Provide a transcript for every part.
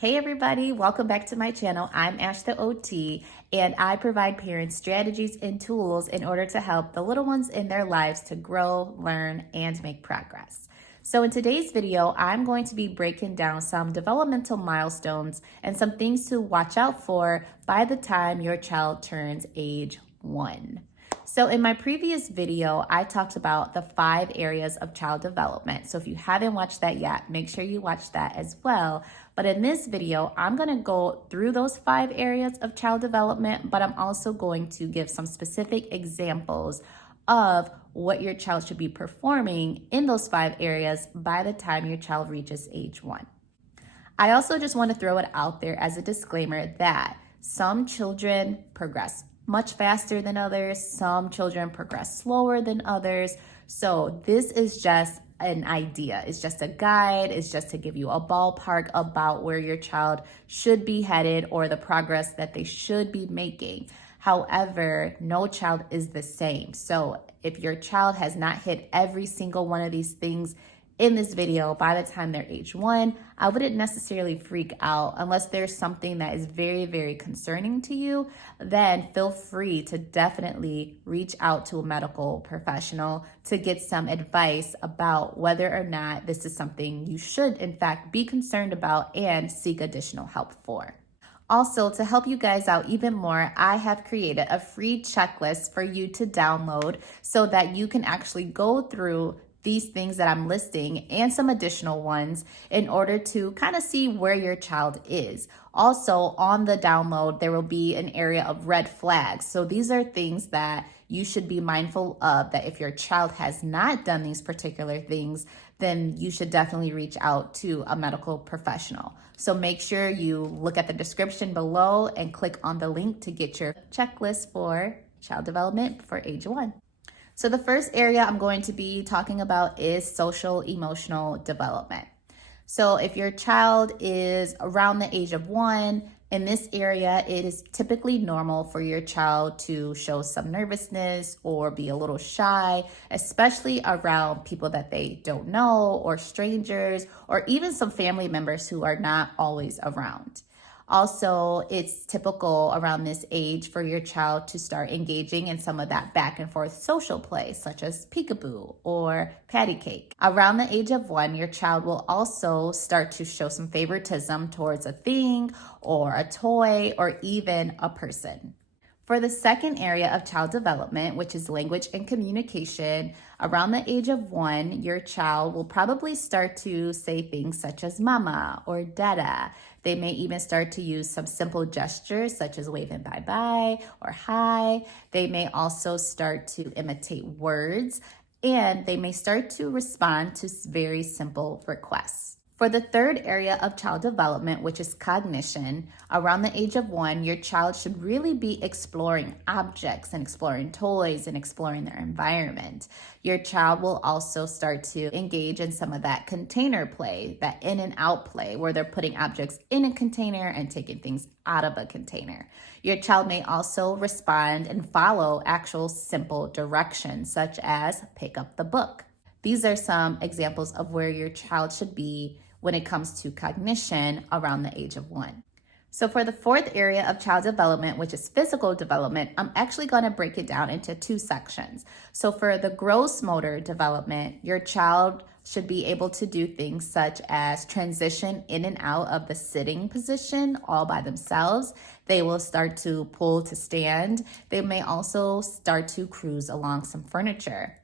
Hey everybody, welcome back to my channel. I'm Ash the OT, and I provide parents strategies and tools in order to help the little ones in their lives to grow, learn, and make progress. So in today's video, I'm going to be breaking down some developmental milestones and some things to watch out for by the time your child turns age 1. So in my previous video, I talked about the 5 areas of child development. So if you haven't watched that yet, make sure you watch that as well. But in this video, I'm going to go through those 5 areas of child development, but I'm also going to give some specific examples of what your child should be performing in those 5 areas by the time your child reaches age 1. I also just want to throw it out there as a disclaimer that some children progress much faster than others. Some children progress slower than others. So this is just an idea. It's just a guide. It's just to give you a ballpark about where your child should be headed or the progress that they should be making. However, no child is the same. So if your child has not hit every single one of these things in this video by the time they're age 1, I wouldn't necessarily freak out unless there's something that is very, very concerning to you. Then feel free to definitely reach out to a medical professional to get some advice about whether or not this is something you should, in fact, be concerned about and seek additional help for. Also, to help you guys out even more, I have created a free checklist for you to download so that you can actually go through these things that I'm listing and some additional ones in order to kind of see where your child is. Also, on the download, there will be an area of red flags. So these are things that you should be mindful of, that if your child has not done these particular things, then you should definitely reach out to a medical professional. So make sure you look at the description below and click on the link to get your checklist for child development for age 1. So the first area I'm going to be talking about is social emotional development. So if your child is around the age of 1, in this area, it is typically normal for your child to show some nervousness or be a little shy, especially around people that they don't know or strangers or even some family members who are not always around. Also, it's typical around this age for your child to start engaging in some of that back and forth social play, such as peekaboo or patty cake. Around the age of 1, your child will also start to show some favoritism towards a thing or a toy or even a person. For the second area of child development, which is language and communication, around the age of 1, your child will probably start to say things such as mama or dada. They may even start to use some simple gestures such as waving bye-bye or hi. They may also start to imitate words, and they may start to respond to very simple requests. For the third area of child development, which is cognition, around the age of 1, your child should really be exploring objects and exploring toys and exploring their environment. Your child will also start to engage in some of that container play, that in and out play, where they're putting objects in a container and taking things out of a container. Your child may also respond and follow actual simple directions, such as pick up the book. These are some examples of where your child should be when it comes to cognition around the age of 1. So for the fourth area of child development, which is physical development, I'm actually going to break it down into 2 sections. So for the gross motor development, your child should be able to do things such as transition in and out of the sitting position all by themselves. They will start to pull to stand. They may also start to cruise along some furniture.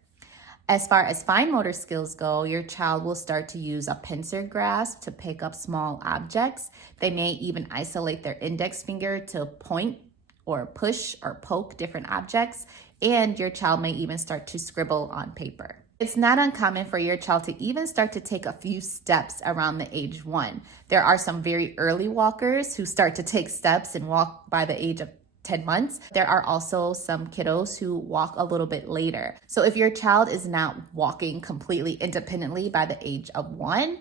As far as fine motor skills go, your child will start to use a pincer grasp to pick up small objects. They may even isolate their index finger to point or push or poke different objects, and your child may even start to scribble on paper. It's not uncommon for your child to even start to take a few steps around the age 1. There are some very early walkers who start to take steps and walk by the age of 10 months. There are also some kiddos who walk a little bit later. So if your child is not walking completely independently by the age of 1,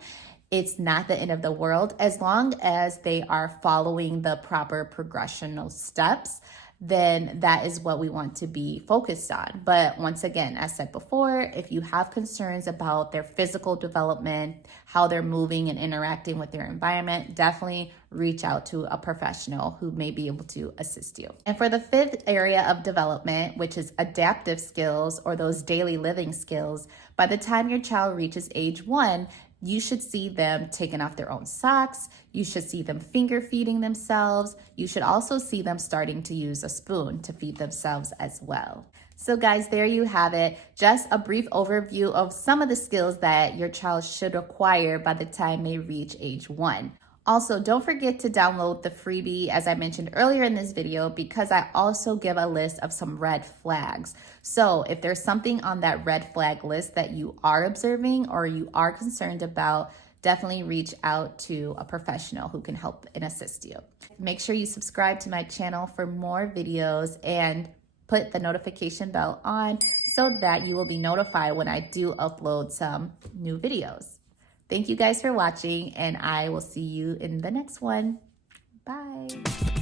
it's not the end of the world as long as they are following the proper progressional steps. then that is what we want to be focused on. But once again, as said before, if you have concerns about their physical development, how they're moving and interacting with their environment, definitely reach out to a professional who may be able to assist you. And for the fifth area of development, which is adaptive skills or those daily living skills, by the time your child reaches age 1, you should see them taking off their own socks. You should see them finger feeding themselves. You should also see them starting to use a spoon to feed themselves as well. So guys, there you have it. Just a brief overview of some of the skills that your child should acquire by the time they reach age 1. Also, don't forget to download the freebie, as I mentioned earlier in this video, because I also give a list of some red flags. So if there's something on that red flag list that you are observing or you are concerned about, definitely reach out to a professional who can help and assist you. Make sure you subscribe to my channel for more videos and put the notification bell on so that you will be notified when I do upload some new videos. Thank you guys for watching, and I will see you in the next one. Bye.